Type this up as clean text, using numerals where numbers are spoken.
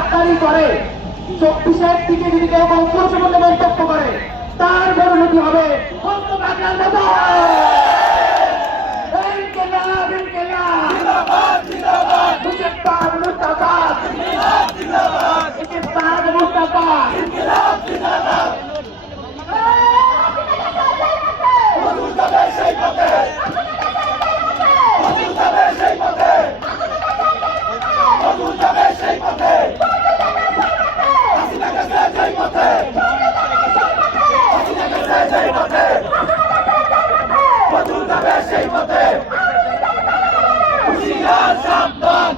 গাদ্দারি করে, 24-এর দিকে যদি কেউ কোনো গুরুত্বপূর্ণ মন্তব্য করে তার পরিণতি হবে বঙ্গবাংলার মতো। সাবধান